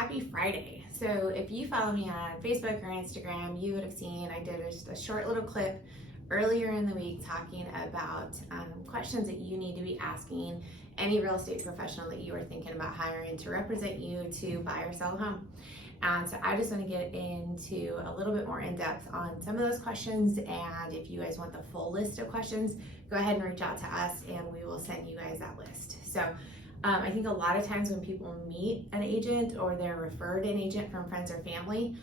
happy Friday. So if you follow me on Facebook or Instagram, you would have seen I did just a short little clip earlier in the week talking about questions that you need to be asking any real estate professional that you are thinking about hiring to represent you to buy or sell a home. And so I just want to get into a little bit more in depth on some of those questions. And if you guys want the full list of questions, go ahead and reach out to us and we will send you guys that list. So I think a lot of times when people meet an agent or they're referred an agent from friends or family,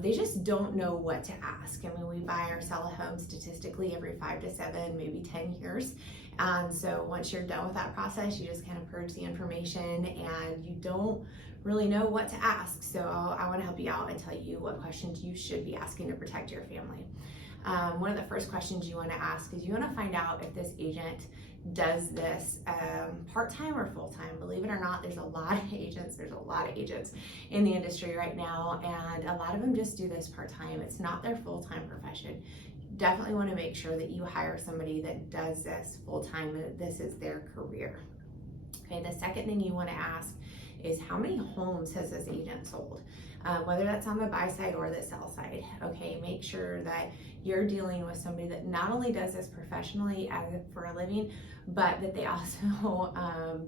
they just don't know what to ask. I mean, we buy or sell a home statistically every 5 to 7, maybe 10 years. And so once you're done with that process, you just kind of purge the information and you don't really know what to ask. So I want to help you out and tell you what questions you should be asking to protect your family. One of the first questions you want to ask is you want to find out if this agent does this part-time or full-time. Believe it or not, there's a lot of agents in the industry right now, and a lot of them just do this part-time. It's not their full-time profession. Definitely want to make sure that you hire somebody that does this full-time and that this is their career. Okay, the second thing you want to ask is how many homes has this agent sold? Whether that's on the buy side or the sell side. Okay, make sure that you're dealing with somebody that not only does this professionally for a living, but that they also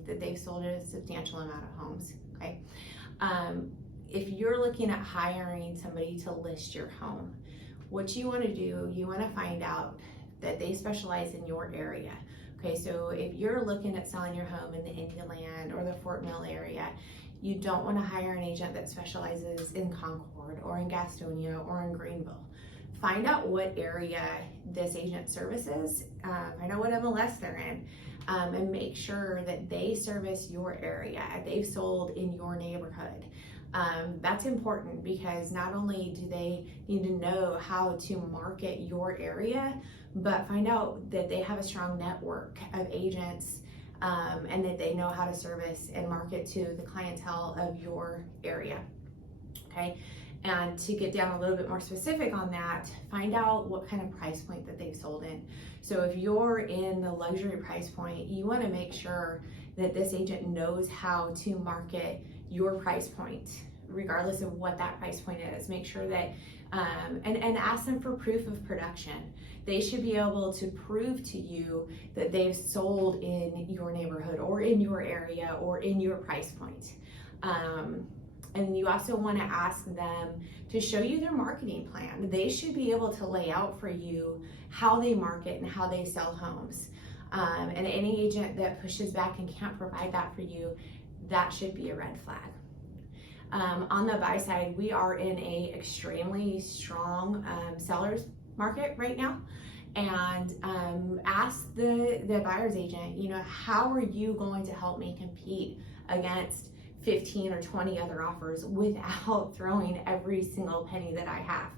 that they've sold a substantial amount of homes. Okay, if you're looking at hiring somebody to list your home, what you want to do, you want to find out that they specialize in your area. Okay, so if you're looking at selling your home in the Indialand or the Fort Mill area, you don't want to hire an agent that specializes in Concord or in Gastonia or in Greenville. Find out what area this agent services, find out what MLS they're in, and make sure that they service your area, they've sold in your neighborhood. That's important because not only do they need to know how to market your area, but find out that they have a strong network of agents and that they know how to service and market to the clientele of your area. Okay, and to get down a little bit more specific on that, find out what kind of price point that they've sold in. So if you're in the luxury price point, you want to make sure that this agent knows how to market your price point, regardless of what that price point is. Make sure that, and ask them for proof of production. They should be able to prove to you that they've sold in your neighborhood or in your area or in your price point. And you also want to ask them to show you their marketing plan. They should be able to lay out for you how they market and how they sell homes. And any agent that pushes back and can't provide that for you, that should be a red flag. On the buy side, we are in a extremely strong seller's market right now. And ask the buyer's agent, you know, how are you going to help me compete against 15 or 20 other offers without throwing every single penny that I have?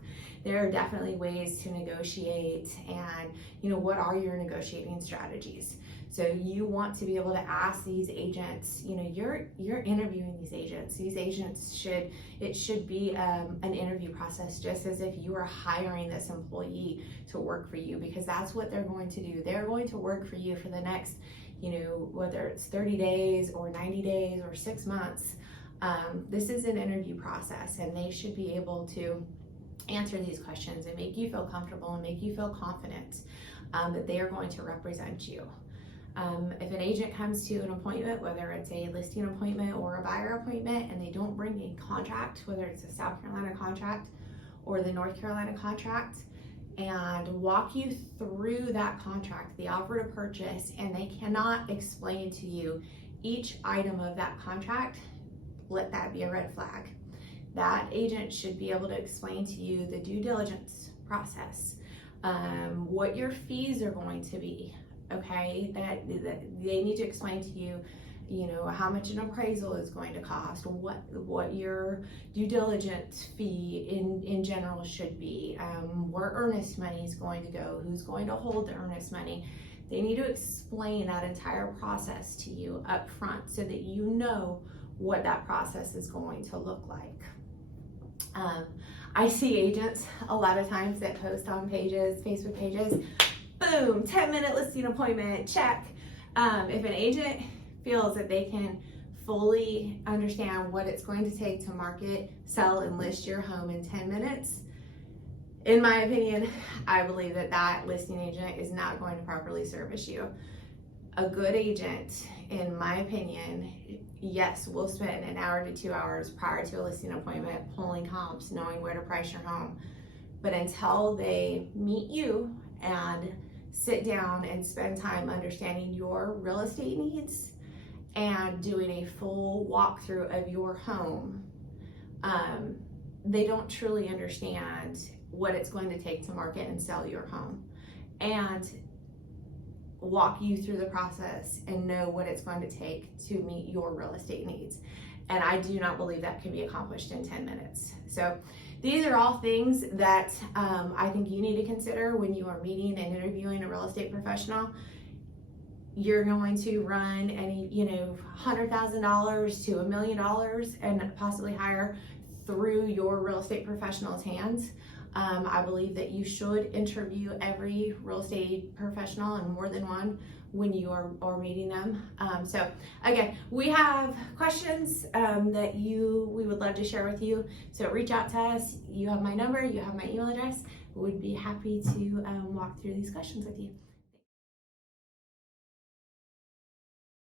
There are definitely ways to negotiate, and you know, what are your negotiating strategies? So you want to be able to ask these agents, you know, you're interviewing these agents. These agents should be an interview process, just as if you were hiring this employee to work for you, because that's what they're going to do. They're going to work for you for the next, you know, whether it's 30 days or 90 days or 6 months. This is an interview process, and they should be able to answer these questions and make you feel comfortable and make you feel confident that they are going to represent you. If an agent comes to an appointment, whether it's a listing appointment or a buyer appointment, and they don't bring a contract, whether it's a South Carolina contract or the North Carolina contract, and walk you through that contract, the offer to purchase, and they cannot explain to you each item of that contract, let that be a red flag. That agent should be able to explain to you the due diligence process, what your fees are going to be. Okay, that they need to explain to you, you know, how much an appraisal is going to cost, what your due diligence fee in general should be, where earnest money is going to go, who's going to hold the earnest money. They need to explain that entire process to you up front so that you know what that process is going to look like. I see agents a lot of times that post on pages, Facebook pages, boom, 10-minute listing appointment, check. If an agent feels that they can fully understand what it's going to take to market, sell, and list your home in 10 minutes, in my opinion, I believe that that listing agent is not going to properly service you. A good agent, in my opinion, yes, will spend an hour to 2 hours prior to a listing appointment pulling comps, knowing where to price your home. But until they meet you and sit down and spend time understanding your real estate needs and doing a full walkthrough of your home, they don't truly understand what it's going to take to market and sell your home and walk you through the process and know what it's going to take to meet your real estate needs. And I do not believe that can be accomplished in 10 minutes. So these are all things that I think you need to consider when you are meeting and interviewing a real estate professional. You're going to run any, $100,000 to $1 million and possibly higher through your real estate professional's hands. I believe that you should interview every real estate professional and more than one when you are meeting them. So again, we have questions that we would love to share with you. So reach out to us. You have my number, you have my email address. We'd be happy to walk through these questions with you.